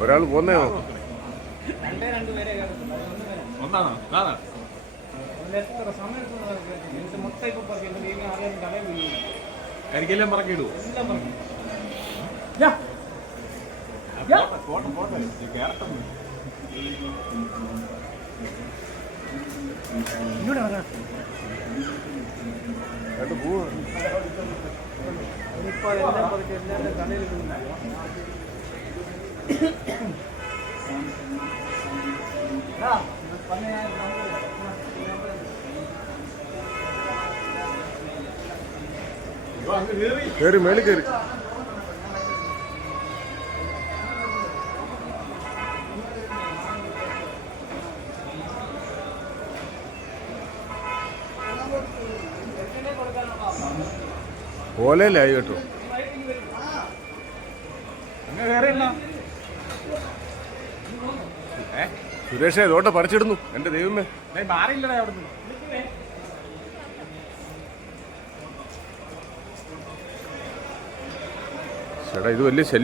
ഒരാൾ വരാം. ഒന്നാണോ? ഇപ്പൊ കരിക്കെല്ലാം എല്ലാം പോട്ടെ പോട്ടെ ഇപ്പൊ പതുക്കെ എല്ലാവരുടെ കടയിൽ വീഴും കയറി മേളിൽ കയറി ഓലയിലായി കേട്ടോ. അങ്ങനെ കയറിയില്ല ഏ സുരേഷേ ഇതോട്ടെ പറിച്ചിടുന്നു. എന്റെ ദൈവമേ. മാറിയില്ലടാ അവിടുന്ന്. ചേട്ടാ ഇത് വലിയ ശല്യം.